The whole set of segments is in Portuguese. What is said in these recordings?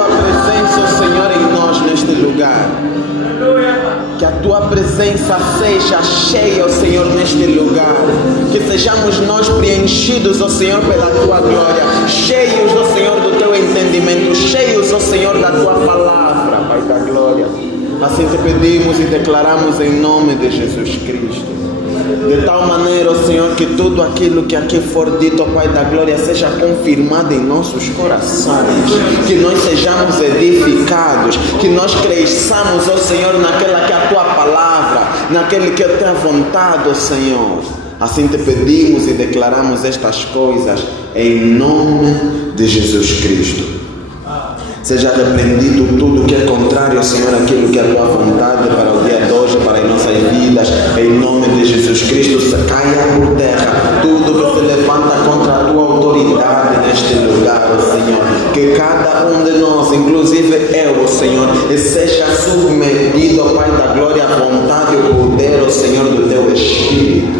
tua presença, ó Senhor, em nós neste lugar. Que a tua presença seja cheia, ó Senhor, neste lugar. Que sejamos nós preenchidos, ó Senhor, pela tua glória. Cheios, ó Senhor, do teu entendimento. Cheios, ó Senhor, da tua palavra, Pai da glória. Assim te pedimos e declaramos em nome de Jesus Cristo. De tal maneira, ó Senhor, que tudo aquilo que aqui for dito, ó Pai da glória, seja confirmado em nossos corações. Que nós sejamos edificados. Que nós cresçamos, ó Senhor, naquela que é a tua palavra, naquele que é a tua vontade, ó Senhor. Assim te pedimos e declaramos estas coisas em nome de Jesus Cristo. Seja repreendido tudo que é contrário, Senhor, aquilo que é a tua vontade para o dia de hoje, para as nossas vidas, em nome de Jesus Cristo. Caia por terra tudo que se levanta contra a tua autoridade neste lugar, ó Senhor. Que cada um de nós, inclusive eu, ó Senhor, seja submetido, ó Pai da glória, à vontade e ao poder, ó Senhor, do teu Espírito,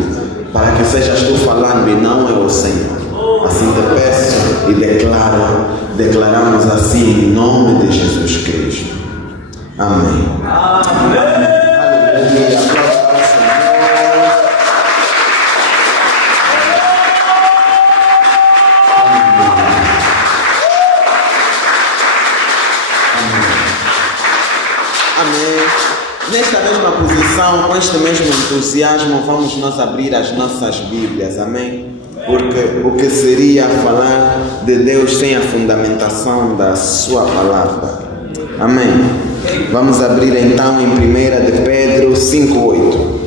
para que sejas tu falando e não eu, Senhor. Assim te peço e declaramos assim em nome de Jesus Cristo. Amém. Aleluia. Amém. Nesta mesma posição, com este mesmo entusiasmo, vamos nós abrir as nossas Bíblias. Amém. Porque o que seria falar de Deus sem a fundamentação da sua palavra? Amém. Vamos abrir então em 1 de Pedro 5:8.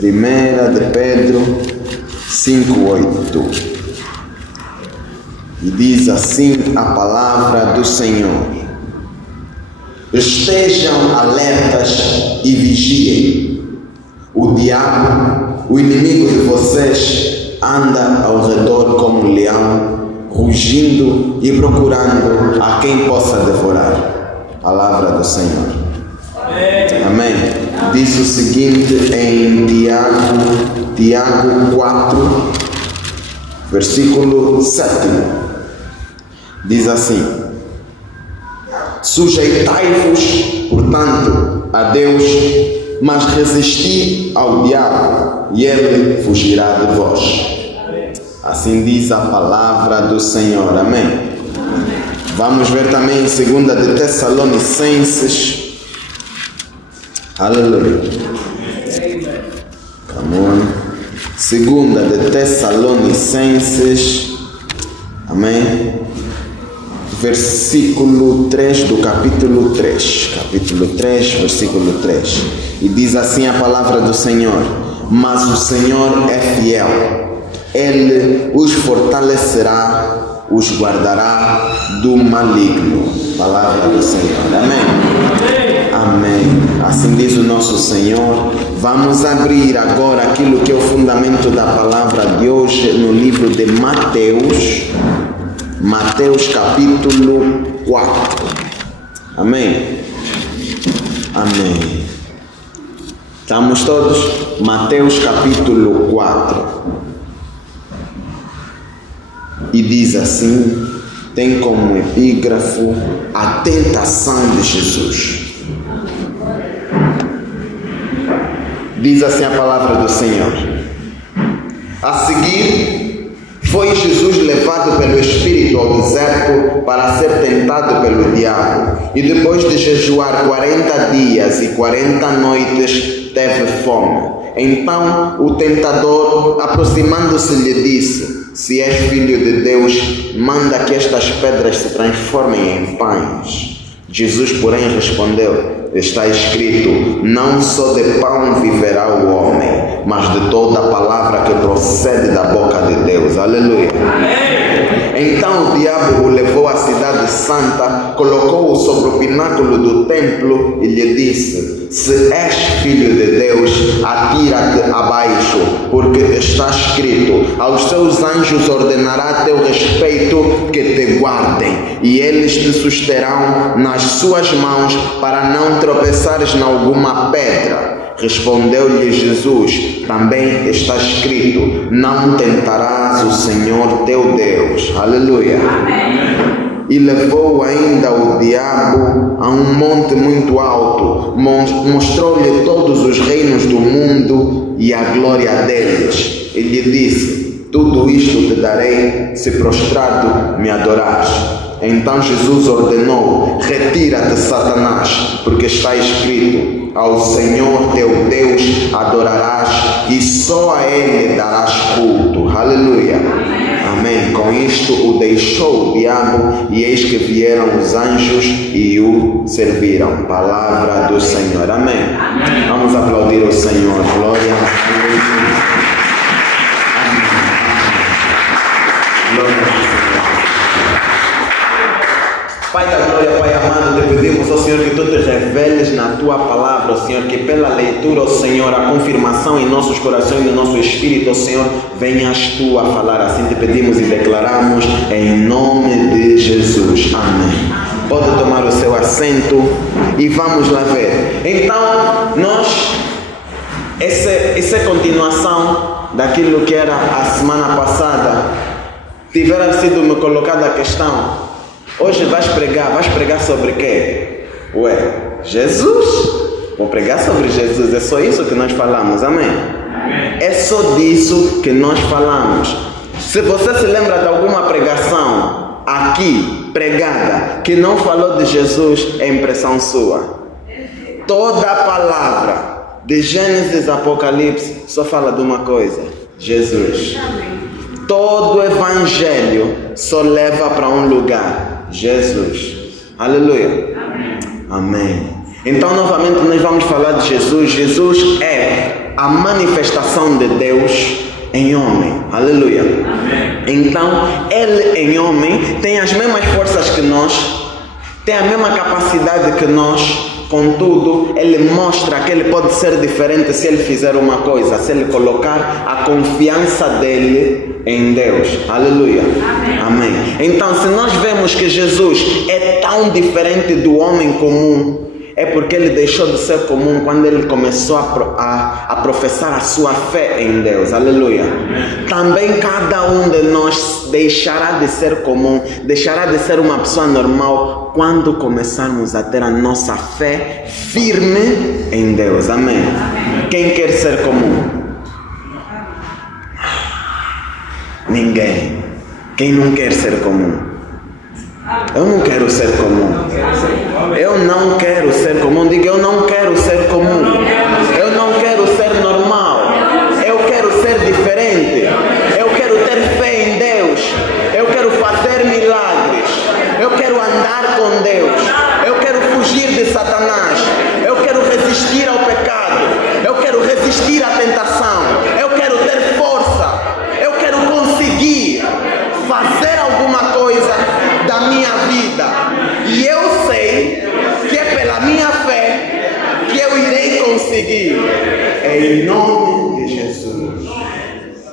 1 de Pedro 5:8. E diz assim a palavra do Senhor: estejam alertas e vigiem. O diabo, o inimigo de vocês, anda ao redor como um leão, rugindo e procurando a quem possa devorar. Palavra do Senhor. Amém. Diz o seguinte em Tiago 4, versículo 7. Diz assim: sujeitai-vos, portanto, a Deus, mas resisti ao diabo, e ele fugirá de vós. Assim diz a palavra do Senhor. Amém. Vamos ver também em 2 de Tessalonicenses. Aleluia. Come on. 2 de Tessalonicenses. Amém. Versículo 3 do capítulo 3. Capítulo 3, versículo 3. E diz assim a palavra do Senhor: mas o Senhor é fiel. Ele os fortalecerá, os guardará do maligno. Palavra do Senhor. Amém. Amém. Assim diz o nosso Senhor. Vamos abrir agora aquilo que é o fundamento da palavra de hoje no livro de Mateus. Mateus capítulo 4. Amém. Amém. Estamos todos? Mateus capítulo 4. E diz assim, tem como epígrafo a tentação de Jesus. Diz assim a palavra do Senhor: a seguir, foi Jesus levado pelo Espírito ao deserto para ser tentado pelo diabo. E depois de jejuar 40 dias e 40 noites, teve fome. Então o tentador, aproximando-se, lhe disse: se és filho de Deus, manda que estas pedras se transformem em pães. Jesus, porém, respondeu: está escrito, não só de pão viverá o homem, mas de toda a palavra que procede da boca de Deus. Aleluia. Amém. Então o diabo o levou à cidade santa, colocou-o sobre o pináculo do templo e lhe disse: se és filho de Deus, atira-te abaixo, porque está escrito, aos seus anjos ordenará a teu respeito que te guardem, e eles te susterão nas suas mãos, para não tropeçares em alguma pedra. Respondeu-lhe Jesus: também está escrito, não tentarás o Senhor teu Deus. Aleluia. Amém. e levou ainda o diabo a um monte muito alto, mostrou-lhe todos os reinos do mundo e a glória deles, e lhe disse: tudo isto te darei, se prostrado me adorares. Então Jesus ordenou: retira-te, Satanás, porque está escrito: ao Senhor teu Deus adorarás e só a Ele darás culto. Aleluia. Amém. Com isto o deixou o diabo, e eis que vieram os anjos e o serviram. Palavra do Senhor. Amém. Amém. Vamos aplaudir o Senhor. Glória a Deus. Glória a Deus. Pai da glória, Pai amado, te pedimos, ó Senhor, que Tu te reveles na Tua palavra, ó Senhor, que pela leitura, ó Senhor, a confirmação em nossos corações e no nosso espírito, ó Senhor, venhas Tu a falar. Assim te pedimos e declaramos em nome de Jesus. Amém. Pode tomar o seu assento e vamos lá ver. Então, essa é continuação daquilo que era a semana passada. Tivera sido me colocada a questão: hoje vais pregar sobre quê? Ué, Jesus? Vou pregar sobre Jesus, é só isso que nós falamos, amém? Amém. É só disso que nós falamos. Se você se lembra de alguma pregação aqui, pregada, que não falou de Jesus, é impressão sua. Toda a palavra, de Gênesis a Apocalipse, só fala de uma coisa: Jesus. Todo o evangelho só leva para um lugar: Jesus. Aleluia. Amém. Então, novamente, nós vamos falar de Jesus. Jesus é a manifestação de Deus em homem. Aleluia. Amém. Então, Ele em homem tem as mesmas forças que nós, tem a mesma capacidade que nós. Contudo, Ele mostra que Ele pode ser diferente se Ele fizer uma coisa: se Ele colocar a confiança dEle em Deus. Aleluia. Amém. Então, se nós vemos que Jesus é tão diferente do homem comum, é porque Ele deixou de ser comum quando Ele começou a professar a sua fé em Deus. Aleluia. Também cada um de nós deixará de ser comum, deixará de ser uma pessoa normal quando começarmos a ter a nossa fé firme em Deus. Amém. Quem quer ser comum? Ninguém. Quem não quer ser comum? Eu não quero ser comum. Eu não quero ser comum. Diga: eu não quero ser comum. Eu não quero ser normal. Eu quero ser diferente. Eu quero ter fé em Deus. Eu quero fazer milagres. Eu quero andar com Deus. Eu quero fugir de Satanás. Eu quero resistir ao pecado. Eu quero resistir à tentação. Eu quero ter força. Eu quero conseguir fazer alguma coisa da minha vida. E eu sei que é pela minha fé que eu irei conseguir. Em nome de Jesus.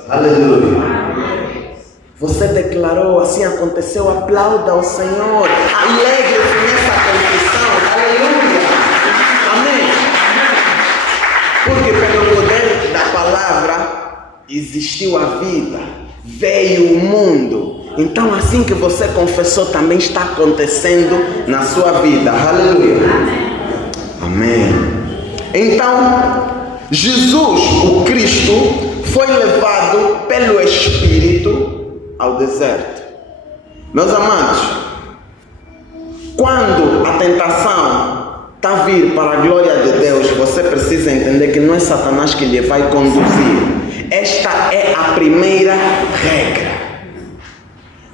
Aleluia. Você declarou, assim aconteceu. Aplauda ao Senhor. Alegre-se nessa confissão. Aleluia. Amém. Porque pelo poder da palavra existiu a vida, veio o mundo. Então, assim que você confessou, também está acontecendo na sua vida. Aleluia. Amém. Então, Jesus, o Cristo, foi levado pelo Espírito ao deserto. Meus amados, quando a tentação está a vir para a glória de Deus, você precisa entender que não é Satanás que lhe vai conduzir. Esta é a primeira regra.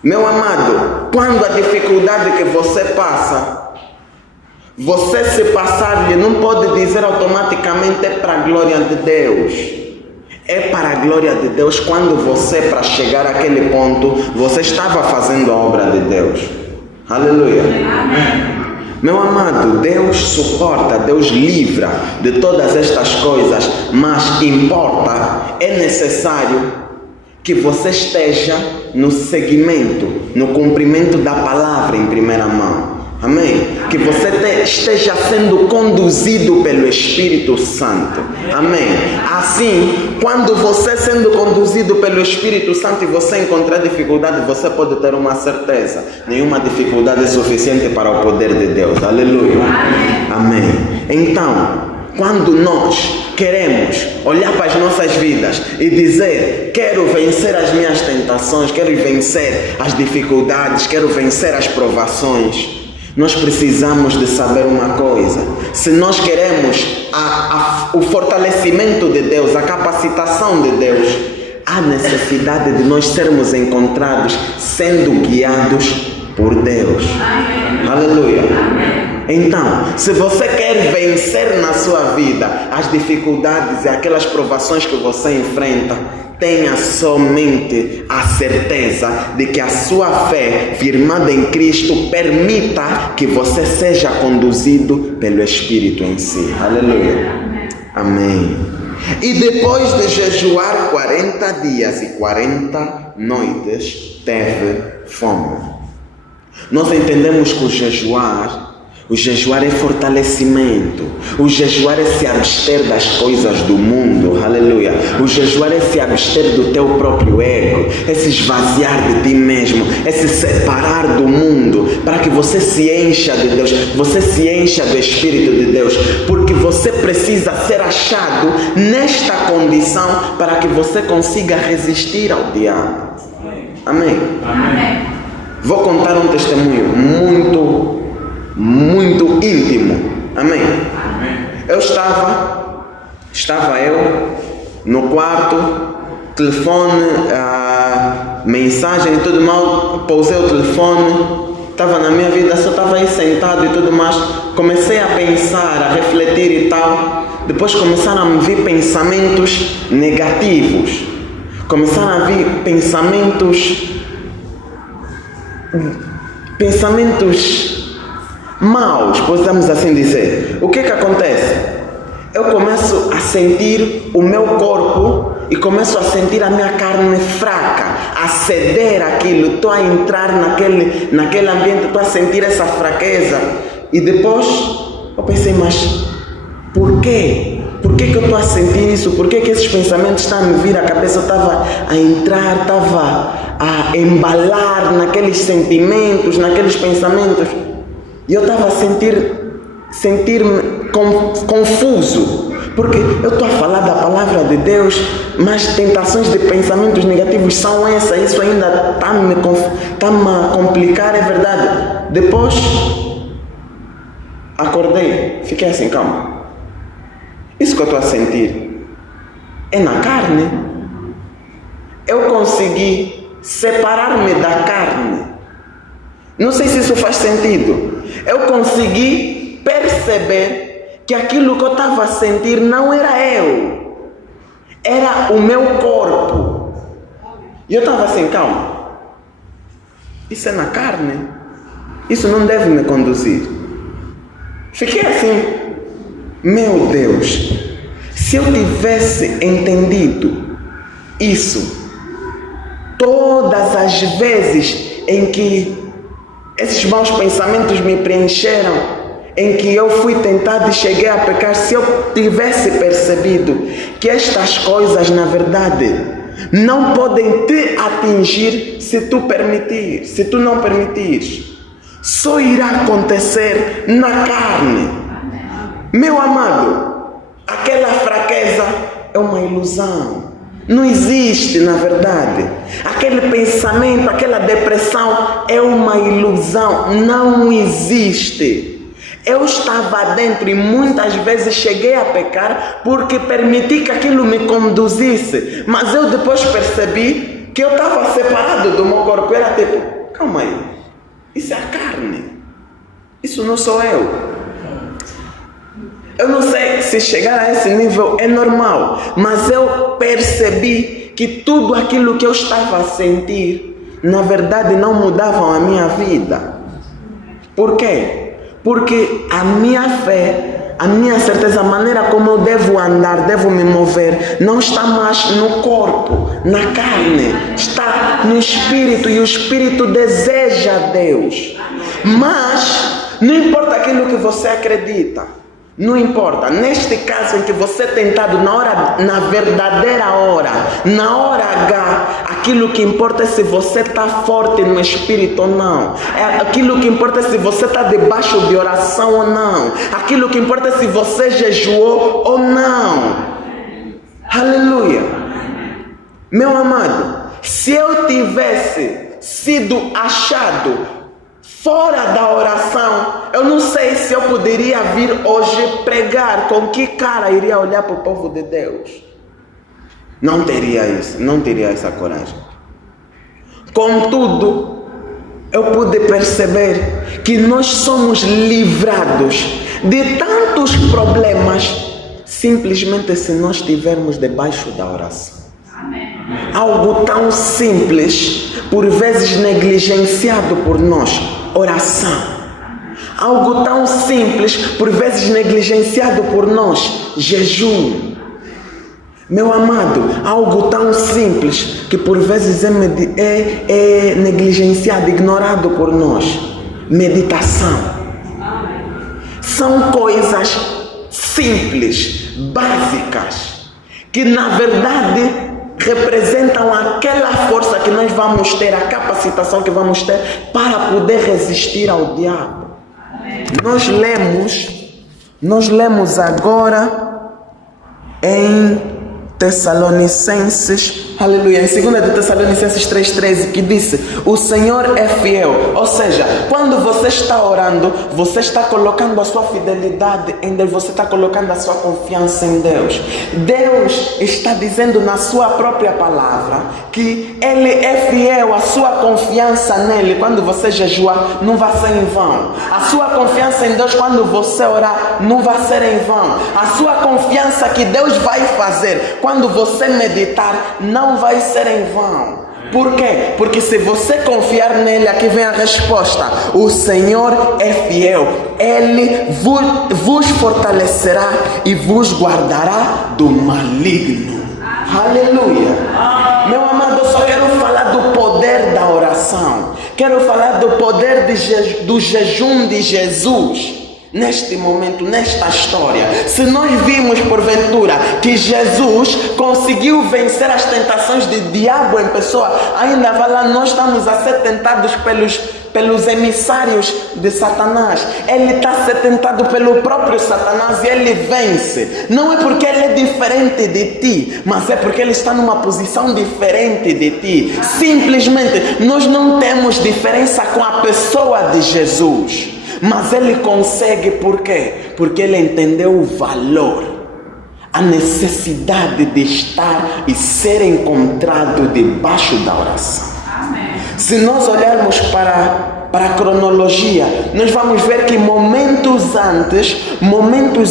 Meu amado, quando a dificuldade que você passa, você se passar-lhe, não pode dizer automaticamente é para a glória de Deus. É para a glória de Deus quando você, para chegar àquele ponto, você estava fazendo a obra de Deus. Aleluia. Amém. Meu amado, Deus suporta, Deus livra de todas estas coisas, mas importa, é necessário que você esteja no seguimento, no cumprimento da palavra em primeira mão. Amém? Que você esteja sendo conduzido pelo Espírito Santo. Amém? Assim, Quando você sendo conduzido pelo Espírito Santo e você encontrar dificuldade, você pode ter uma certeza: nenhuma dificuldade é suficiente para o poder de Deus. Aleluia. Amém. Então, quando nós queremos olhar para as nossas vidas e dizer: quero vencer as minhas tentações, quero vencer as dificuldades, quero vencer as provações, nós precisamos de saber uma coisa: se nós queremos o fortalecimento de Deus, a capacitação de Deus, há necessidade de nós sermos encontrados sendo guiados por Deus. Aleluia. Então, se você quer vencer na sua vida as dificuldades e aquelas provações que você enfrenta, tenha somente a certeza de que a sua fé firmada em Cristo permita que você seja conduzido pelo Espírito em si. Aleluia. Amém. E depois de jejuar 40 dias e 40 noites, teve fome. Nós entendemos que o jejuar é fortalecimento. O jejuar é se abster das coisas do mundo. Aleluia. O jejuar é se abster do teu próprio ego, é se esvaziar de ti mesmo, é se separar do mundo, para que você se encha de Deus, você se encha do Espírito de Deus, porque você precisa ser achado nesta condição para que você consiga resistir ao diabo. Amém. Amém. Vou contar um testemunho muito íntimo. Amém. Eu estava no quarto, telefone, mensagem e tudo mal, pausei o telefone, estava na minha vida, só estava aí sentado e tudo mais. Comecei a pensar, a refletir e tal. Depois começaram a me vir pensamentos negativos, começaram a vir pensamentos maus, podemos assim dizer. O que acontece? Eu começo a sentir o meu corpo e começo a sentir a minha carne fraca, a ceder aquilo. Estou a entrar naquele ambiente, estou a sentir essa fraqueza. E depois eu pensei: mas por quê? Por que eu estou a sentir isso? Por que esses pensamentos estão a me vir à cabeça? Eu estava a entrar, estava a embalar naqueles sentimentos, naqueles pensamentos. E eu estava a sentir-me confuso, porque eu estou a falar da palavra de Deus, mas tentações de pensamentos negativos são essas. Isso ainda está-me a complicar, é verdade. Depois acordei, fiquei assim: calma, isso que eu estou a sentir é na carne. Eu consegui separar-me da carne. Não sei se isso faz sentido. Eu consegui perceber que aquilo que eu estava a sentir não era eu, era o meu corpo. E eu estava assim: calma, isso é na carne, isso não deve me conduzir. Fiquei assim: meu Deus, se eu tivesse entendido isso todas as vezes em que esses maus pensamentos me preencheram, em que eu fui tentado e cheguei a pecar, se eu tivesse percebido que estas coisas, na verdade, não podem te atingir se tu não permitires, só irá acontecer na carne. Meu amado, aquela fraqueza é uma ilusão. Não existe, na verdade. Aquele pensamento, aquela depressão é uma ilusão. Não existe. Eu estava dentro e muitas vezes cheguei a pecar porque permiti que aquilo me conduzisse. Mas eu depois percebi que eu estava separado do meu corpo. Era tipo: calma aí, isso é a carne, isso não sou eu. Eu não sei se chegar a esse nível é normal, mas eu percebi que tudo aquilo que eu estava a sentir, na verdade, não mudavam a minha vida. Por quê? Porque a minha fé, a minha certeza, a maneira como eu devo andar, devo me mover, não está mais no corpo, na carne, está no Espírito, e o Espírito deseja Deus. Mas não importa aquilo que você acredita, Não importa, neste caso em que você é tentado na verdadeira hora, na hora H, aquilo que importa é se você está forte no espírito ou não. Aquilo que importa é se você está debaixo de oração ou não. Aquilo que importa é se você jejuou ou não. Aleluia. Meu amado, se eu tivesse sido achado fora da oração, eu não sei se eu poderia vir hoje pregar. Com que cara iria olhar para o povo de Deus? Não teria isso, não teria essa coragem. Contudo, eu pude perceber que nós somos livrados de tantos problemas simplesmente se nós estivermos debaixo da oração. Algo tão simples, por vezes negligenciado por nós, oração. Algo tão simples, por vezes negligenciado por nós, jejum. Meu amado, algo tão simples que por vezes é negligenciado, ignorado por nós, meditação. São coisas simples, básicas, que na verdade representam aquela força que nós vamos ter, a capacitação que vamos ter para poder resistir ao diabo. Nós lemos agora em Tessalonicenses, aleluia, em 2 de Tessalonicenses 3,13, que disse: o Senhor é fiel. Ou seja, quando você está orando, você está colocando a sua fidelidade em Deus, você está colocando a sua confiança em Deus. Deus está dizendo na sua própria palavra que Ele é fiel. A sua confiança nele, quando você jejuar, não vai ser em vão. A sua confiança em Deus, quando você orar, não vai ser em vão. A sua confiança que Deus vai fazer quando você meditar, não vai ser em vão. Por quê? Porque se você confiar nele, aqui vem a resposta: o Senhor é fiel. Ele vos fortalecerá e vos guardará do maligno. Aleluia. Meu amado, eu só quero falar do poder da oração. Quero falar do poder do jejum de Jesus. Neste momento, nesta história, se nós vimos porventura que Jesus conseguiu vencer as tentações de diabo em pessoa, ainda vai lá, nós estamos a ser tentados pelos emissários de Satanás. Ele está a ser tentado pelo próprio Satanás e ele vence. Não é porque ele é diferente de ti, mas é porque ele está numa posição diferente de ti. Simplesmente, nós não temos diferença com a pessoa de Jesus. Mas ele consegue, por quê? Porque ele entendeu o valor, a necessidade de estar e ser encontrado debaixo da oração. Amém. Se nós olharmos para a cronologia, nós vamos ver que momentos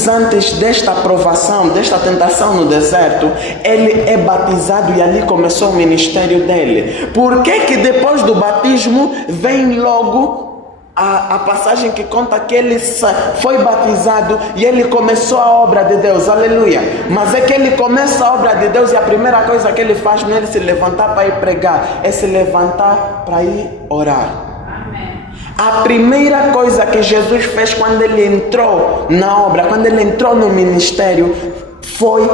antes desta provação, desta tentação no deserto, ele é batizado e ali começou o ministério dele. Por que depois do batismo vem logo a passagem que conta que ele foi batizado e ele começou a obra de Deus? Aleluia. Mas é que ele começa a obra de Deus e a primeira coisa que ele faz não é ele se levantar para ir pregar, é se levantar para ir orar. Amém. A primeira coisa que Jesus fez quando ele entrou na obra, quando ele entrou no ministério, foi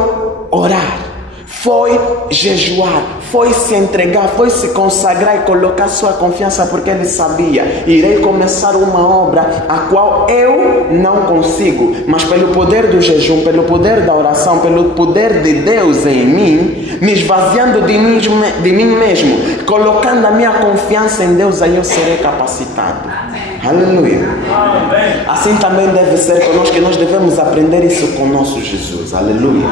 orar, foi jejuar, foi se entregar, foi se consagrar e colocar sua confiança, porque ele sabia: irei começar uma obra a qual eu não consigo, mas pelo poder do jejum, pelo poder da oração, pelo poder de Deus em mim, me esvaziando de mim mesmo, colocando a minha confiança em Deus, aí eu serei capacitado. Aleluia. Assim também deve ser conosco, que nós devemos aprender isso com nosso Jesus. Aleluia.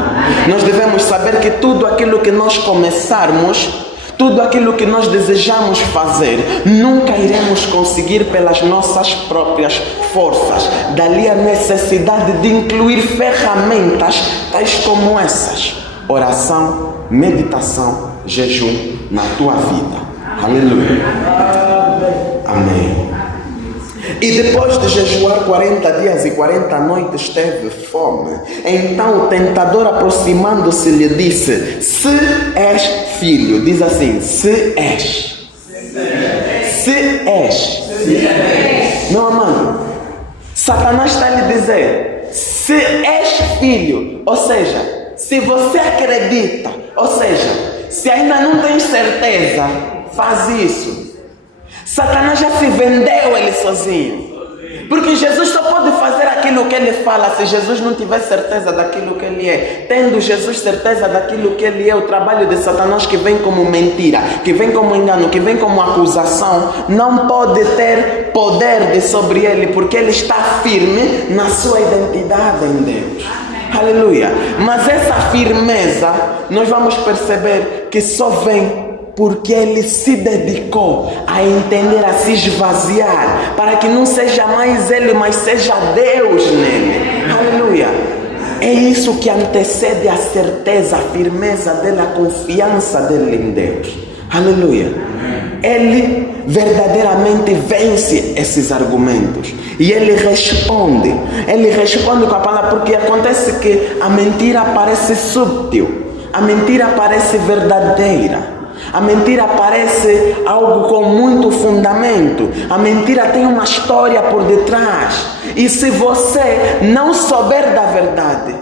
Nós devemos saber que tudo aquilo que nós começarmos, tudo aquilo que nós desejamos fazer, nunca iremos conseguir pelas nossas próprias forças. Dali a necessidade de incluir ferramentas tais como essas: oração, meditação, jejum na tua vida. Aleluia. Amém. E depois de jejuar 40 dias e 40 noites, teve fome. Então o tentador, aproximando-se, lhe disse: se és filho, diz assim, se és. Meu amado, Satanás está a lhe dizer: Se és filho, ou seja, se você acredita, ou seja, se ainda não tens certeza, faz isso. Satanás já se vendeu ele sozinho. Porque Jesus só pode fazer aquilo que ele fala se Jesus não tiver certeza daquilo que ele é. Tendo Jesus certeza daquilo que ele é, o trabalho de Satanás que vem como mentira, que vem como engano, que vem como acusação, não pode ter poder de sobre ele, porque ele está firme na sua identidade em Deus. Aleluia. Mas essa firmeza, nós vamos perceber que só vem porque ele se dedicou a entender, a se esvaziar, para que não seja mais ele, mas seja Deus nele. Aleluia. É isso que antecede a certeza, a firmeza dele, a confiança dele em Deus. Aleluia. Ele verdadeiramente vence esses argumentos. E ele responde com a palavra, porque acontece que a mentira parece sútil, a mentira parece verdadeira. A mentira parece algo com muito fundamento. A mentira tem uma história por detrás. E se você não souber da verdade,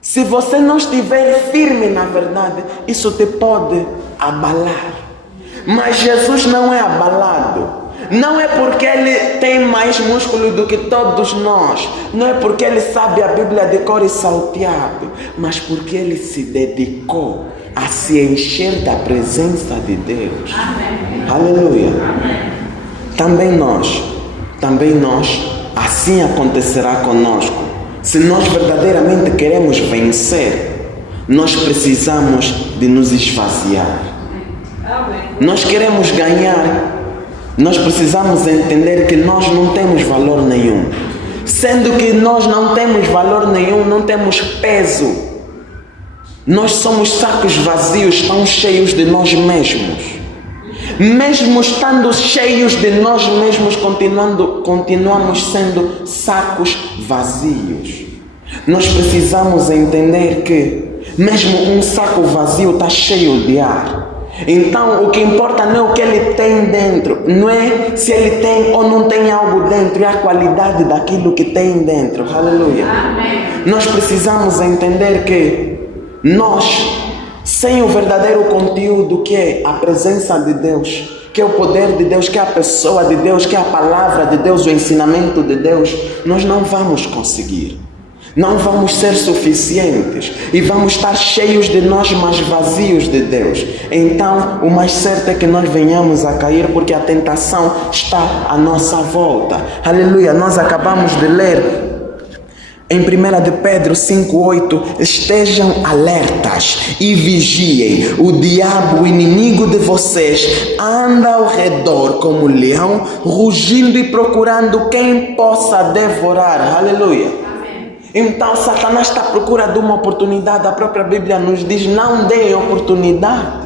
se você não estiver firme na verdade, isso te pode abalar. Mas Jesus não é abalado. Não é porque ele tem mais músculo do que todos nós. Não é porque ele sabe a Bíblia de cor e salteado. Mas porque ele se dedicou a se encher da presença de Deus. Amém. Aleluia. Amém. Também nós, assim acontecerá conosco. Se nós verdadeiramente queremos vencer, nós precisamos de nos esvaziar. Amém. Nós queremos ganhar, nós precisamos entender que nós não temos valor nenhum. Sendo que nós não temos valor nenhum, não temos peso. Nós somos sacos vazios, tão cheios de nós mesmos. Mesmo estando cheios de nós mesmos, continuamos sendo sacos vazios. Nós precisamos entender que mesmo um saco vazio está cheio de ar. Então o que importa não é o que ele tem dentro, não é se ele tem ou não tem algo dentro, é a qualidade daquilo que tem dentro. Aleluia. Amém. Nós precisamos entender que nós, sem o verdadeiro conteúdo que é a presença de Deus, que é o poder de Deus, que é a pessoa de Deus, que é a palavra de Deus, o ensinamento de Deus, nós não vamos conseguir. Não vamos ser suficientes e vamos estar cheios de nós, mas vazios de Deus. Então, o mais certo é que nós venhamos a cair, porque a tentação está à nossa volta. Aleluia. Nós acabamos de ler em 1 de Pedro 5,8, estejam alertas e vigiem. O diabo, o inimigo de vocês, anda ao redor como leão, rugindo e procurando quem possa devorar. Aleluia. Amém. Então Satanás está à procura de uma oportunidade. A própria Bíblia nos diz, não dê oportunidade.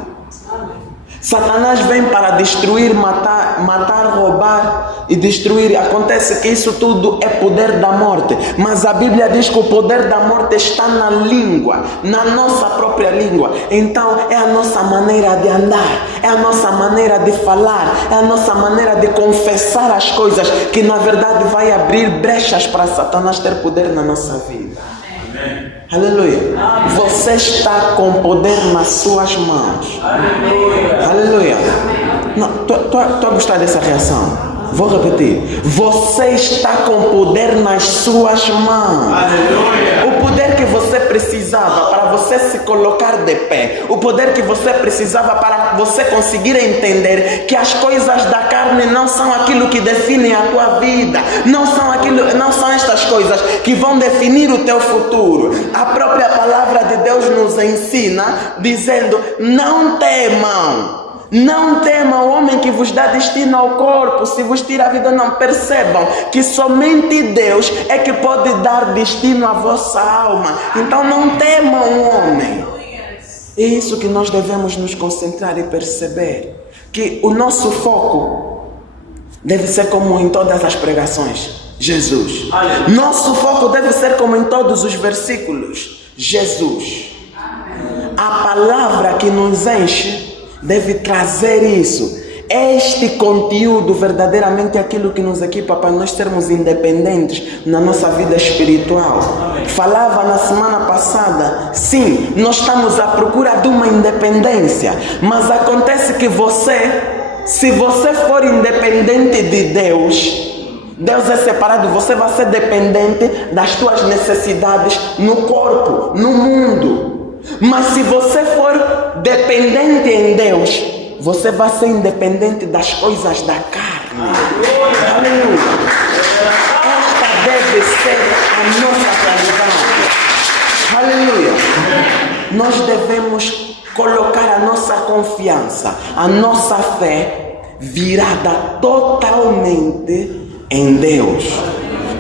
Satanás vem para destruir, matar, roubar e destruir. Acontece que isso tudo é poder da morte. Mas a Bíblia diz que o poder da morte está na língua, na nossa própria língua. Então é a nossa maneira de andar, é a nossa maneira de falar, é a nossa maneira de confessar as coisas que na verdade vai abrir brechas para Satanás ter poder na nossa vida. Amém. Aleluia. Amém. Você está com poder nas suas mãos. Aleluia. Aleluia. Não, tu a gostar dessa reação? Vou repetir. Você está com poder nas suas mãos. Aleluia. O poder que você precisava para você se colocar de pé. O poder que você precisava para você conseguir entender que as coisas da carne não são aquilo que definem a tua vida. Não são estas coisas que vão definir o teu futuro. A própria palavra de Deus nos ensina dizendo, não temam. Não temam o homem que vos dá destino ao corpo, se vos tira a vida. Não, percebam que somente Deus é que pode dar destino à vossa alma. Então não temam o homem. É isso que nós devemos nos concentrar e perceber, que o nosso foco deve ser como em todas as pregações, Jesus. Nosso foco deve ser como em todos os versículos, Jesus. A palavra que nos enche deve trazer isso. Este conteúdo verdadeiramente é aquilo que nos equipa para nós sermos independentes na nossa vida espiritual. Falava na semana passada, sim, nós estamos à procura de uma independência, mas acontece que se você for independente de Deus, Deus é separado, você vai ser dependente das suas necessidades no corpo, no mundo. Mas se você for dependente em Deus, você vai ser independente das coisas da carne. Aleluia. Esta deve ser a nossa realidade. Aleluia. Nós devemos colocar a nossa confiança, a nossa fé virada totalmente em Deus.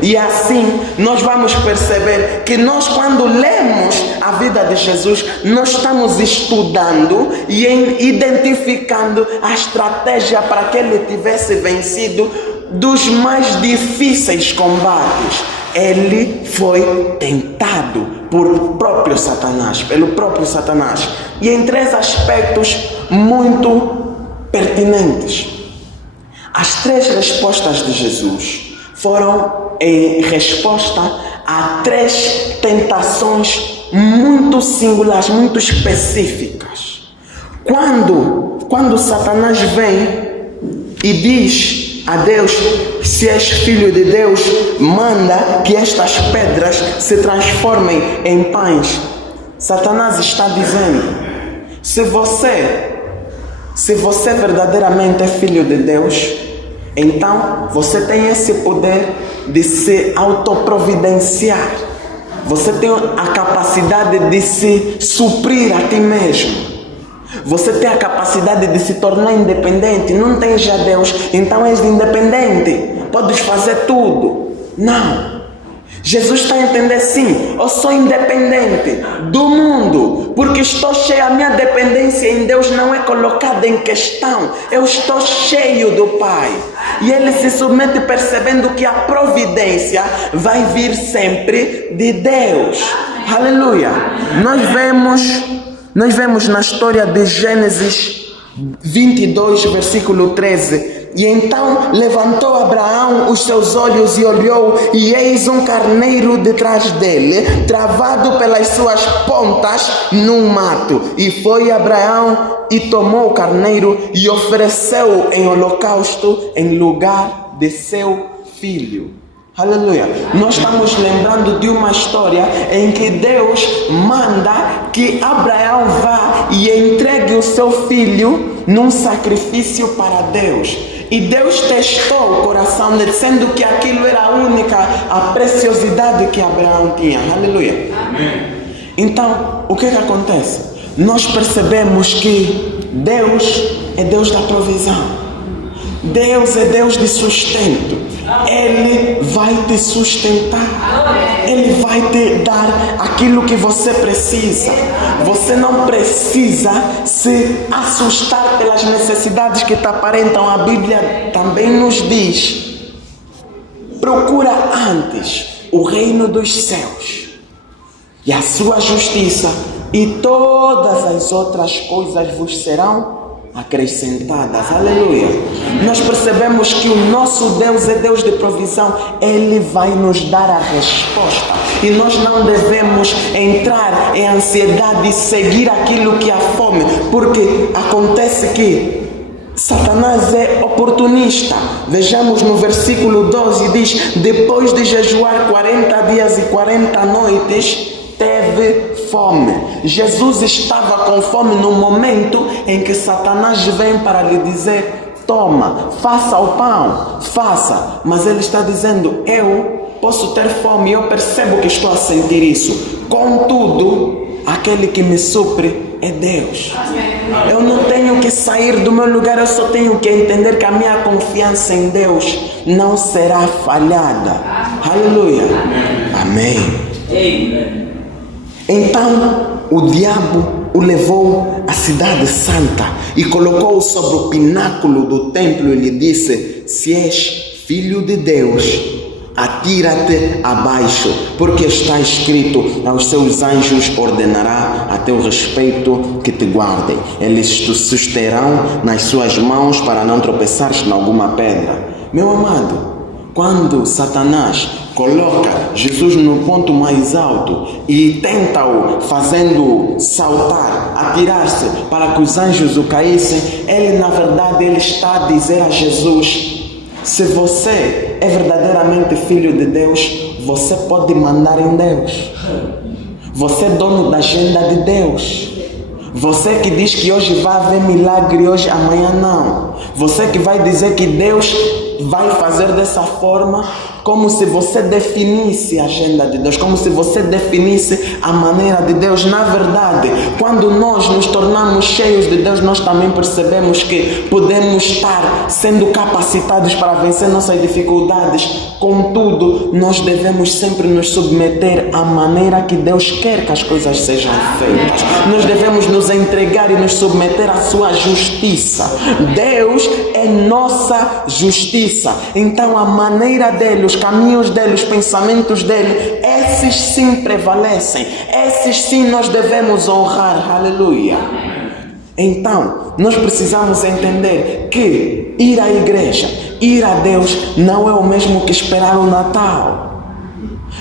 E assim nós vamos perceber que nós, quando lemos a vida de Jesus, nós estamos estudando e identificando a estratégia para que ele tivesse vencido dos mais difíceis combates. Ele foi tentado pelo próprio Satanás. E em 3 aspectos muito pertinentes. As 3 respostas de Jesus foram em resposta a 3 tentações muito singulares, muito específicas. Quando Satanás vem e diz a Deus: se és filho de Deus, manda que estas pedras se transformem em pães. Satanás está dizendo: se você verdadeiramente é filho de Deus, então você tem esse poder de se autoprovidenciar. Você tem a capacidade de se suprir a ti mesmo. Você tem a capacidade de se tornar independente. Não tens já Deus, então és independente. Podes fazer tudo. Não. Jesus está a entender, sim, eu sou independente do mundo, porque estou cheio, a minha dependência em Deus não é colocada em questão. Eu estou cheio do Pai. E ele se submete percebendo que a providência vai vir sempre de Deus. Aleluia. Nós vemos na história de Gênesis 22, versículo 13. E então levantou Abraão os seus olhos e olhou, e eis um carneiro detrás dele, travado pelas suas pontas num mato. E foi Abraão e tomou o carneiro e ofereceu em holocausto em lugar de seu filho. Aleluia. Nós estamos lembrando de uma história em que Deus manda que Abraão vá e entregue o seu filho num sacrifício para Deus. E Deus testou o coração dele, sendo que aquilo era a preciosidade que Abraão tinha. Aleluia. Amém. Então, o que acontece? Nós percebemos que Deus é Deus da provisão. Deus é Deus de sustento. Ele vai te sustentar. Ele vai te dar aquilo que você precisa. Você não precisa se assustar pelas necessidades que te aparentam. A Bíblia também nos diz: procura antes o reino dos céus e a sua justiça, e todas as outras coisas vos serão acrescentadas. Aleluia. Nós percebemos que o nosso Deus é Deus de provisão. Ele vai nos dar a resposta, e nós não devemos entrar em ansiedade e seguir aquilo que há fome, porque acontece que Satanás é oportunista. Vejamos no versículo 12, diz: depois de jejuar 40 dias e 40 noites, teve fome. Jesus estava com fome no momento em que Satanás vem para lhe dizer: toma, faça o pão, faça. Mas ele está dizendo: eu posso ter fome, eu percebo que estou a sentir isso. Contudo, aquele que me supre é Deus. Eu não tenho que sair do meu lugar, eu só tenho que entender que a minha confiança em Deus não será falhada. Aleluia. Amém. Amém. Então o diabo o levou à cidade santa e colocou-o sobre o pináculo do templo e lhe disse: se és filho de Deus, atira-te abaixo, porque está escrito: aos seus anjos ordenará a teu respeito que te guardem. Eles te susterão nas suas mãos para não tropeçares em alguma pedra. Meu amado, quando Satanás coloca Jesus no ponto mais alto e tenta-o fazendo saltar, atirar-se para que os anjos o caíssem, ele na verdade está a dizer a Jesus: se você é verdadeiramente filho de Deus, você pode mandar em Deus. Você é dono da agenda de Deus. Você que diz que hoje vai haver milagre, hoje, amanhã não. Você que vai dizer que Deus vai fazer dessa forma, como se você definisse a agenda de Deus, como se você definisse a maneira de Deus. Na verdade, quando nós nos tornamos cheios de Deus, nós também percebemos que podemos estar sendo capacitados para vencer nossas dificuldades. Contudo, nós devemos sempre nos submeter à maneira que Deus quer que as coisas sejam feitas. Nós devemos nos entregar e nos submeter à sua justiça. Deus é nossa justiça. Então a maneira dele, os caminhos dele, os pensamentos dele, esses sim prevalecem. Esses sim nós devemos honrar. Aleluia. Então, nós precisamos entender que ir à igreja, ir a Deus, não é o mesmo que esperar o Natal.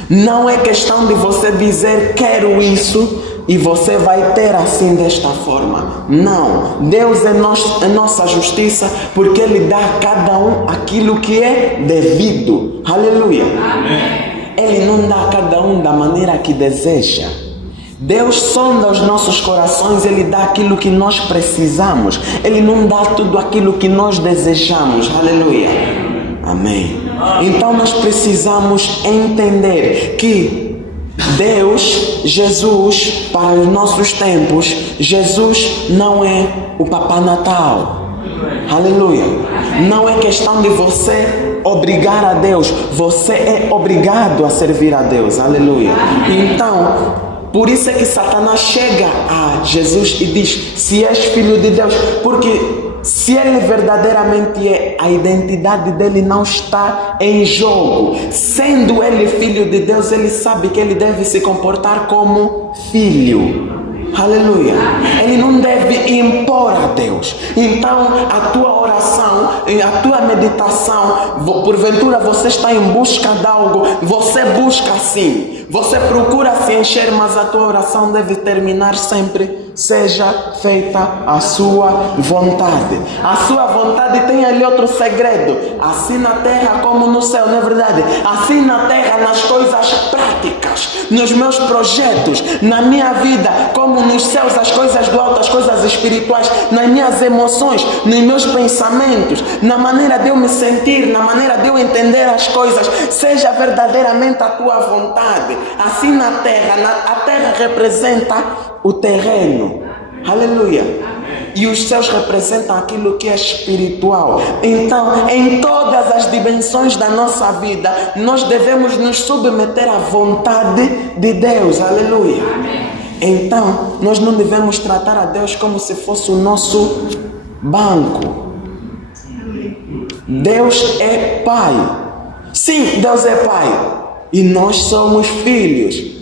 Não é questão de você dizer quero isso e você vai ter assim desta forma. Não. Deus é nossa justiça, porque Ele dá a cada um aquilo que é devido. Aleluia. Amém. Ele não dá a cada um da maneira que deseja. Deus sonda os nossos corações, Ele dá aquilo que nós precisamos. Ele não dá tudo aquilo que nós desejamos. Aleluia. Amém. Então nós precisamos entender que Deus, Jesus, para os nossos tempos, Jesus não é o Papai Natal. Aleluia. Não é questão de você obrigar a Deus, você é obrigado a servir a Deus. Aleluia. Então, por isso é que Satanás chega a Jesus e diz: se és filho de Deus, porque se ele verdadeiramente é, a identidade dele não está em jogo. Sendo ele filho de Deus, ele sabe que ele deve se comportar como filho. Aleluia. Ele não deve impor a Deus. Então a tua oração, a tua meditação, porventura você está em busca de algo, você busca sim, você procura se encher, mas a tua oração deve terminar sempre: seja feita a sua vontade. A sua vontade tem ali outro segredo: assim na terra como no céu, não é verdade? Assim na terra, nas coisas práticas, nos meus projetos, na minha vida, como nos céus, as coisas do alto, as coisas espirituais, nas minhas emoções, nos meus pensamentos, na maneira de eu me sentir, na maneira de eu entender as coisas, seja verdadeiramente a tua vontade. Assim na terra, a terra representa o terreno. Aleluia. E os céus representam aquilo que é espiritual. Então, em todas as dimensões da nossa vida, nós devemos nos submeter à vontade de Deus. Aleluia. Então, nós não devemos tratar a Deus como se fosse o nosso banco. Deus é Pai. Sim, Deus é Pai. E nós somos filhos.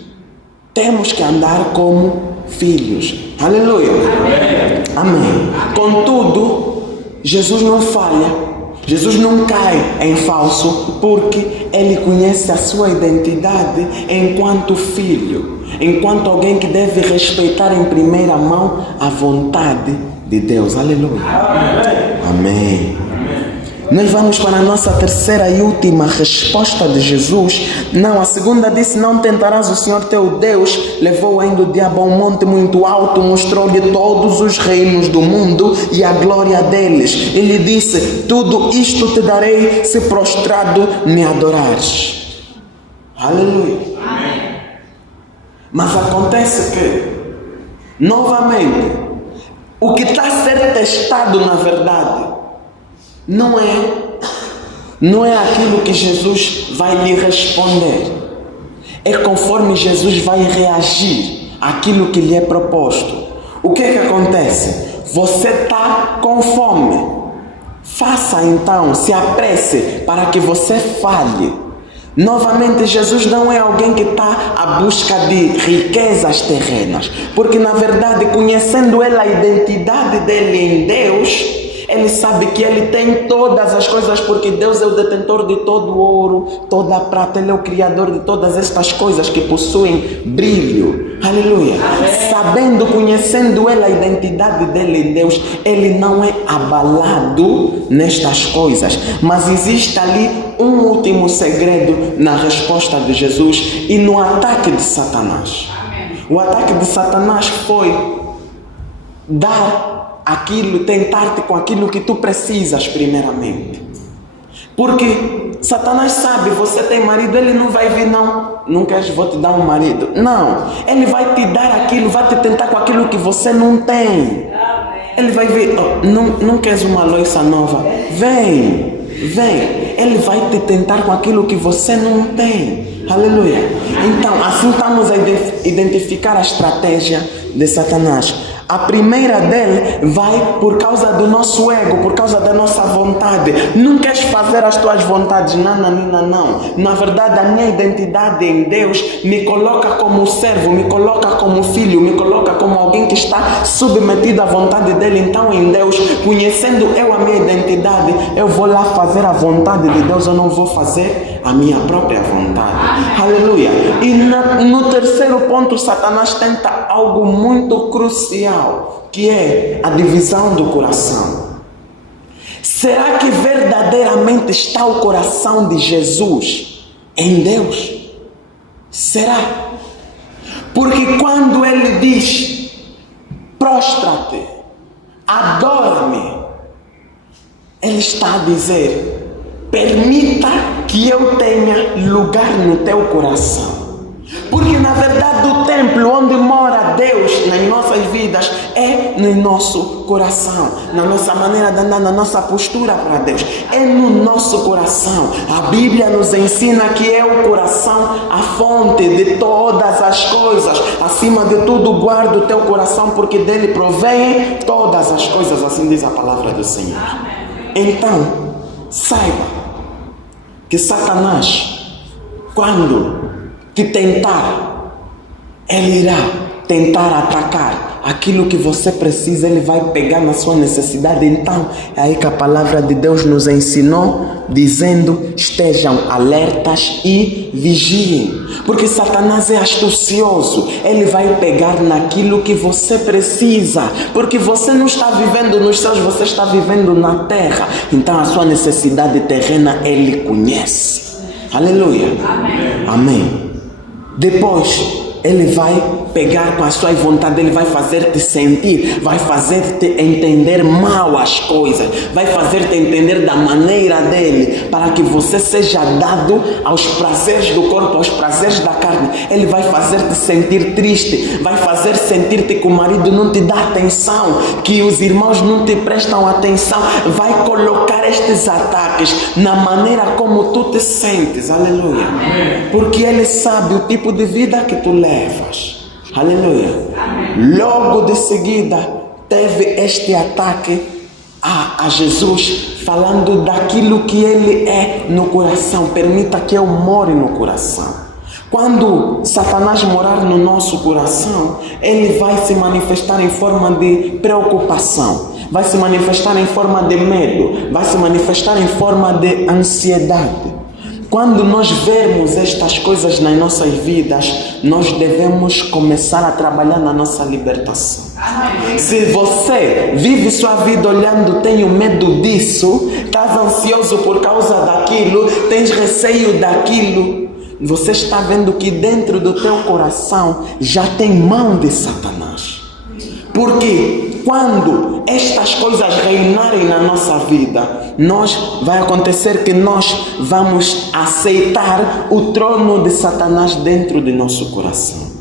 Temos que andar como filhos. Aleluia. Amém. Contudo, Jesus não falha. Jesus não cai em falso, porque Ele conhece a sua identidade enquanto filho, enquanto alguém que deve respeitar em primeira mão a vontade de Deus. Aleluia. Amém. Nós vamos para a nossa terceira e última resposta de Jesus. Não, a segunda disse: não tentarás o Senhor teu Deus. Levou ainda o diabo a um monte muito alto, mostrou-lhe todos os reinos do mundo e a glória deles. Ele disse: tudo isto te darei se prostrado me adorares. Aleluia. Amém. Mas acontece que, novamente, o que está a ser testado na verdade não é aquilo que Jesus vai lhe responder. É conforme Jesus vai reagir àquilo que lhe é proposto. O que é que acontece? Você está com fome. Faça então, se apresse para que você fale. Novamente, Jesus não é alguém que está à busca de riquezas terrenas, porque na verdade, conhecendo ele a identidade dele em Deus, ele sabe que ele tem todas as coisas, porque Deus é o detentor de todo o ouro, toda a prata, ele é o criador de todas estas coisas que possuem brilho. Aleluia. Amém. Sabendo, conhecendo ele a identidade dele em Deus, ele não é abalado nestas coisas. Mas existe ali um último segredo na resposta de Jesus e no ataque de Satanás. Amém. O ataque de Satanás foi dar aquilo, tentar-te com aquilo que tu precisas primeiramente. Porque Satanás sabe, você tem marido, ele não vai vir, não queres, vou te dar um marido. Não, ele vai te dar aquilo, vai te tentar com aquilo que você não tem. Ele vai vir, não queres uma loiça nova? Vem. Ele vai te tentar com aquilo que você não tem. Aleluia. Então, assim estamos a identificar a estratégia de Satanás. A primeira dele vai por causa do nosso ego, por causa da nossa vontade. Não queres fazer as tuas vontades, não. Na verdade, a minha identidade em Deus me coloca como servo, me coloca como filho, me coloca como alguém que está submetido à vontade dele. Então, em Deus, conhecendo eu a minha identidade, eu vou lá fazer a vontade de Deus, eu não vou fazer a minha própria vontade. Aleluia. E no terceiro ponto, Satanás tenta algo muito crucial, que é a divisão do coração. Será que verdadeiramente está o coração de Jesus em Deus? Será? Porque quando ele diz, prostra-te, adora-me, ele está a dizer, permita que eu tenha lugar no teu coração. Porque na verdade o templo onde mora Deus nas nossas vidas é no nosso coração, na nossa maneira de andar, na nossa postura para Deus, é no nosso coração. A Bíblia nos ensina que é o coração a fonte de todas as coisas. Acima de tudo, guarda o teu coração, porque dele provém todas as coisas, assim diz a palavra do Senhor. Então, saiba que Satanás, quando te tentar, ele irá tentar atacar aquilo que você precisa, ele vai pegar na sua necessidade. Então, é aí que a palavra de Deus nos ensinou, dizendo, estejam alertas e vigiem. Porque Satanás é astucioso, ele vai pegar naquilo que você precisa, porque você não está vivendo nos céus, você está vivendo na terra. Então, a sua necessidade terrena, ele conhece. Aleluia. Amém. Depois, ele vai pegar com a sua vontade, ele vai fazer-te sentir, vai fazer-te entender mal as coisas, vai fazer-te entender da maneira dele, para que você seja dado aos prazeres do corpo, aos prazeres da carne. Ele vai fazer-te sentir triste, vai fazer sentir-te que o marido não te dá atenção, que os irmãos não te prestam atenção, vai colocar estes ataques na maneira como tu te sentes. Aleluia. Porque ele sabe o tipo de vida que tu levas. Aleluia. Logo de seguida teve este ataque a Jesus, falando daquilo que ele é no coração. Permita que eu more no coração. Quando Satanás morar no nosso coração, ele vai se manifestar em forma de preocupação, vai se manifestar em forma de medo, vai se manifestar em forma de ansiedade. Quando nós vermos estas coisas nas nossas vidas, nós devemos começar a trabalhar na nossa libertação. Se você vive sua vida olhando, tenho medo disso, estás ansioso por causa daquilo, tens receio daquilo, você está vendo que dentro do teu coração já tem mão de Satanás. Porque quando estas coisas reinarem na nossa vida, vai acontecer que nós vamos aceitar o trono de Satanás dentro de nosso coração.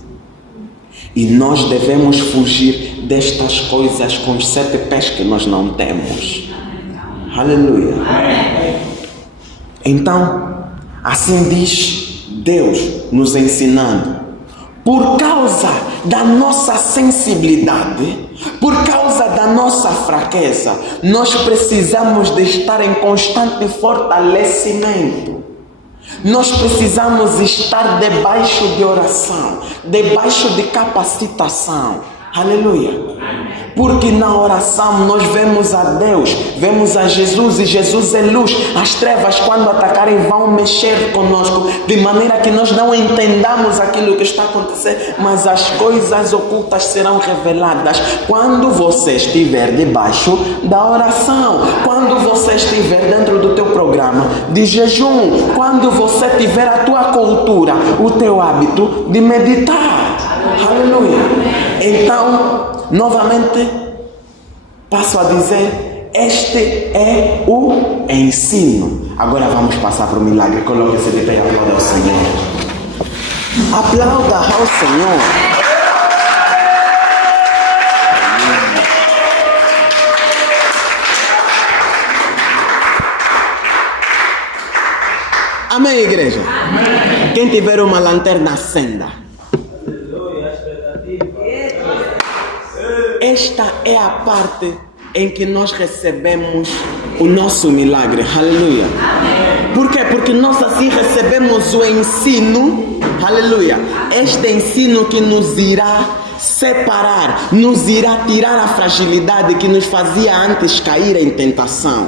E nós devemos fugir destas coisas com os 7 pés que nós não temos. Aleluia. Então, assim diz Deus nos ensinando. Por causa da nossa sensibilidade, por causa da nossa fraqueza, nós precisamos de estar em constante fortalecimento. Nós precisamos estar debaixo de oração, debaixo de capacitação. Aleluia. Porque na oração nós vemos a Deus, vemos a Jesus, e Jesus é luz. As trevas, quando atacarem, vão mexer conosco, de maneira que nós não entendamos aquilo que está acontecendo, mas as coisas ocultas serão reveladas quando você estiver debaixo da oração, quando você estiver dentro do teu programa de jejum, quando você tiver a tua cultura, o teu hábito de meditar. Aleluia. Então, novamente, passo a dizer, este é o ensino. Agora vamos passar para o milagre. Coloque-se de pé e aplauda ao Senhor. Aplauda ao Senhor. Amém, igreja? Amém. Quem tiver uma lanterna, acenda. Esta é a parte em que nós recebemos o nosso milagre. Aleluia. Por quê? Porque nós assim recebemos o ensino. Aleluia. Este ensino que nos irá separar, nos irá tirar a fragilidade que nos fazia antes cair em tentação.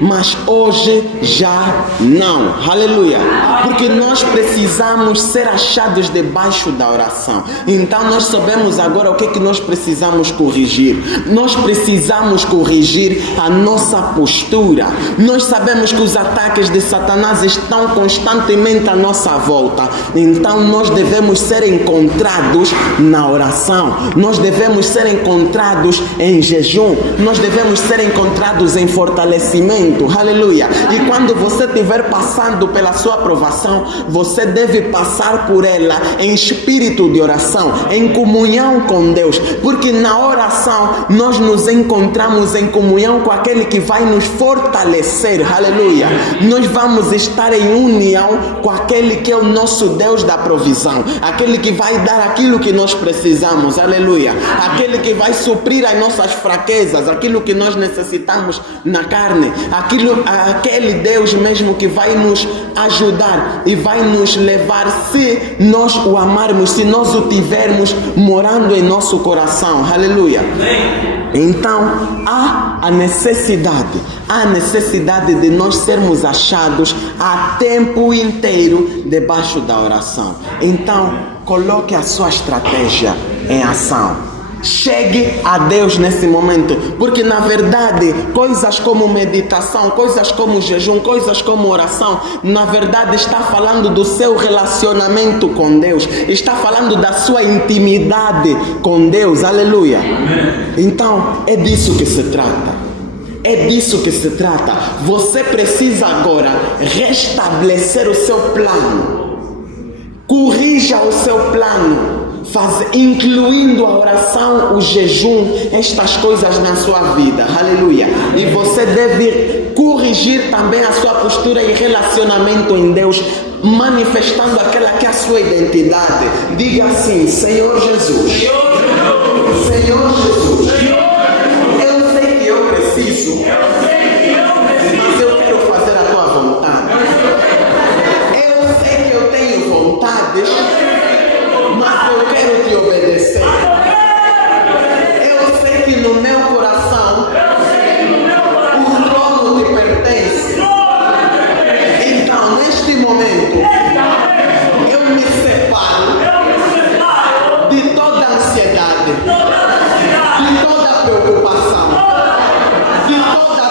Mas hoje já não. Aleluia. Porque nós precisamos ser achados debaixo da oração. Então nós sabemos agora o que é que nós precisamos corrigir. Nós precisamos corrigir a nossa postura. Nós sabemos que os ataques de Satanás estão constantemente à nossa volta. Então nós devemos ser encontrados na oração. Nós devemos ser encontrados em jejum. Nós devemos ser encontrados em fortalecimento. Aleluia. E quando você estiver passando pela sua provação, você deve passar por ela em espírito de oração, em comunhão com Deus, porque na oração nós nos encontramos em comunhão com aquele que vai nos fortalecer. Aleluia. Nós vamos estar em união com aquele que é o nosso Deus da provisão, aquele que vai dar aquilo que nós precisamos. Aleluia. Aquele que vai suprir as nossas fraquezas, aquilo que nós necessitamos na carne, aquele Deus mesmo que vai nos ajudar e vai nos levar, se nós o amarmos, se nós o tivermos morando em nosso coração. Aleluia. Então há a necessidade de nós sermos achados a tempo inteiro debaixo da oração. Então coloque a sua estratégia em ação. Chegue a Deus nesse momento, porque na verdade coisas como meditação, coisas como jejum, coisas como oração, na verdade está falando do seu relacionamento com Deus, está falando da sua intimidade com Deus. Aleluia. Então é disso que se trata. É disso que se trata. Você precisa agora restabelecer o seu plano. Corrija o seu plano, incluindo a oração, o jejum, estas coisas na sua vida. Aleluia. E você deve corrigir também a sua postura e relacionamento em Deus, manifestando aquela que é a sua identidade. Diga assim: Senhor Jesus, Senhor Jesus, eu sei que eu preciso, mas eu quero fazer a tua vontade. Eu sei que eu tenho vontades, mas eu quero te obedecer. Eu sei que no meu coração o trono te pertence. Então, neste momento, eu me separo de toda ansiedade, de toda preocupação, de toda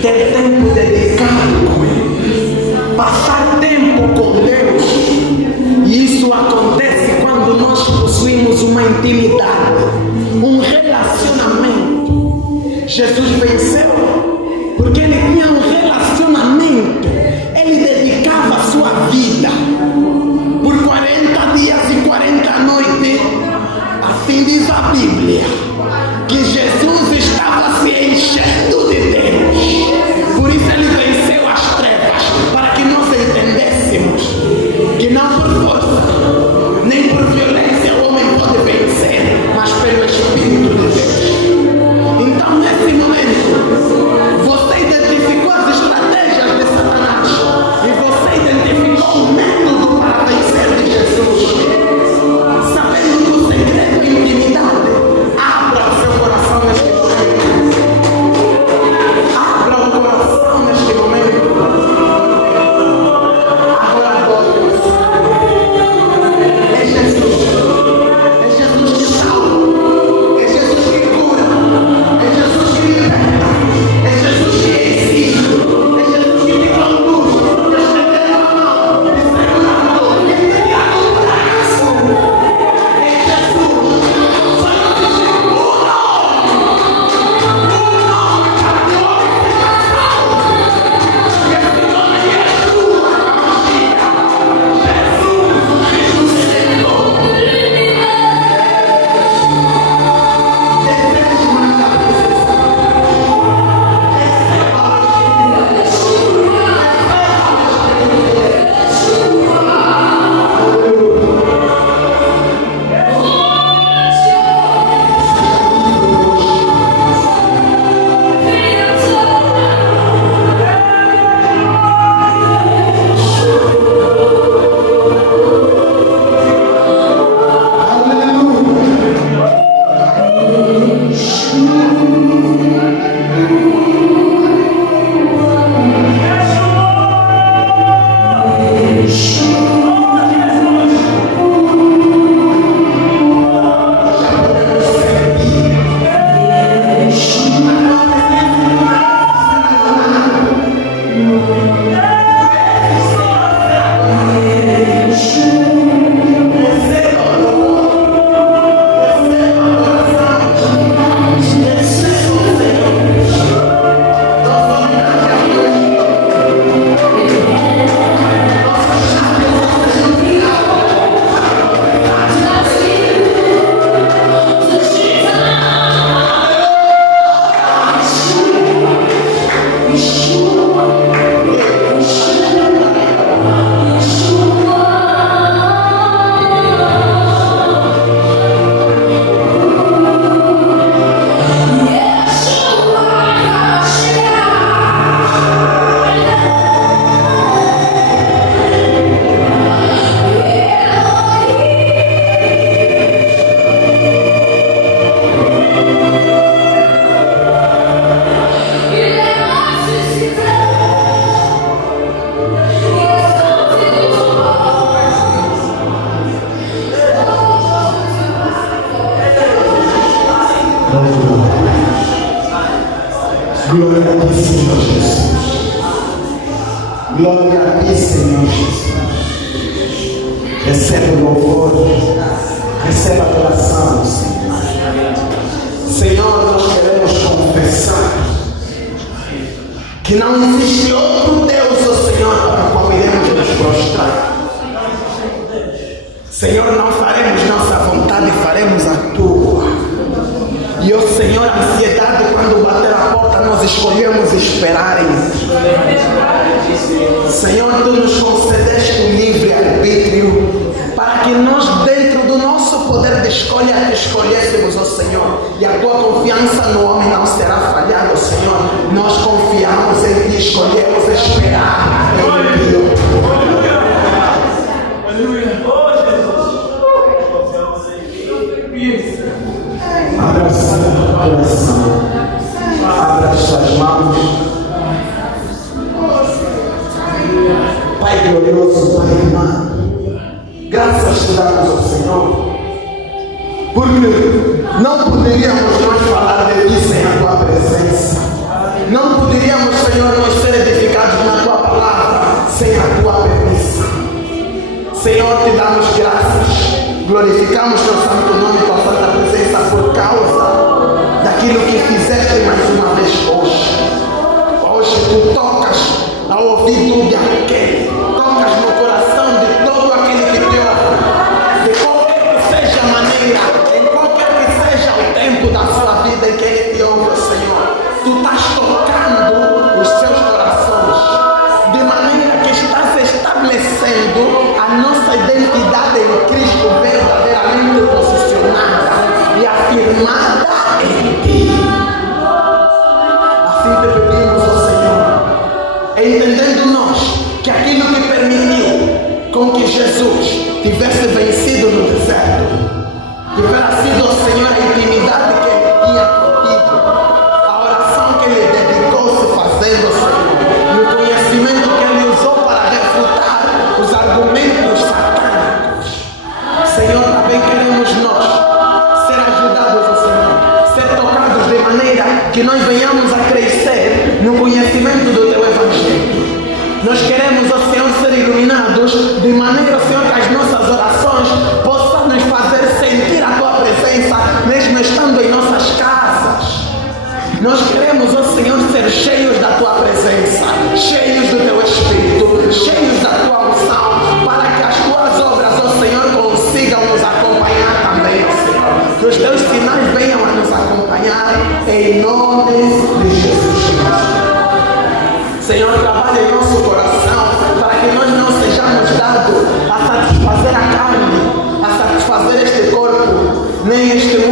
ter tempo dedicado com Ele, passar tempo com Deus. E isso acontece quando nós possuímos uma intimidade, um relacionamento. Jesus venceu porque Ele tinha um relacionamento. Ele dedicava a sua vida por 40 dias e 40 noites. Assim diz a Bíblia, que Jesus estava se enchendo de Deus. Por isso Ele venceu as trevas, para que nós entendêssemos que não por força, nem por violência o homem pode vencer, mas pelo Espírito de Deus. Então nesse momento, Glória a ti, Senhor Jesus. Glória a ti, Senhor Jesus. Recebe o louvor, recebe a adoração, Senhor. Senhor, nós queremos confessar que não existe outro Deus, ó Senhor, para o qual iremos nos prostrar. Senhor, não faremos nossa vontade, faremos a tua. E, ó Senhor, a ansiedade, quando bater a porta, nós escolhemos esperar em ti. Senhor, tu nos concedeste o livre-arbítrio para que nós, dentro do nosso poder de escolha, te escolhêssemos, ó Senhor. E a tua confiança no homem não será falhada, ó Senhor. Nós confiamos em ti, escolhemos esperar em ti. Abra o seu coração, abra as suas mãos. Pai glorioso, Pai amado, graças te damos ao Senhor, porque não poderíamos nós falar de ti sem a tua presença. Não poderíamos, Senhor, nós ser edificados na tua palavra sem a tua permissão. Senhor, te damos graças, glorificamos teu santo nome, tua santa presença por causa daquilo que fizeste mais uma vez hoje. Hoje tu tocas ao ouvido de aquele, tocas no coração de todo aquele que te ouve, de qualquer que seja a maneira, em qualquer que seja o tempo da sua vida em que ele te ouve, Senhor. Tu estás tocando os seus corações, de maneira que estás estabelecendo a nossa identidade em Cristo verdadeiramente posicionada e afirmada em ti. Assim te pedimos, ó Senhor, entendendo nós que aquilo que permitiu com que Jesus tivesse vencido no deserto, tivesse sido, ó Senhor, a intimidade que ele tinha contigo, a oração que ele dedicou-se fazendo, Senhor, e o conhecimento que ele usou para refutar os argumentos satânicos. Senhor, também queremos nós ser ajudados, ó Senhor, ser tocados de maneira que nós venhamos a crescer no conhecimento do teu Evangelho. Nós queremos, ó Senhor, ser iluminados de maneira, ó Senhor, que as nossas orações possam nos fazer sentir a tua presença, mesmo estando em nossas casas. Nós queremos, ó Senhor, ser cheios da tua presença, cheios do teu Espírito, cheios da tua unção, para que as tuas obras, ó Senhor, consigam nos acompanhar também, ó Senhor. Que os teus sinais venham a nos acompanhar, em nome de Jesus Cristo. Senhor, trabalha em nosso coração, para que nós não sejamos dados a satisfazer a carne, a satisfazer este corpo, nem este mundo.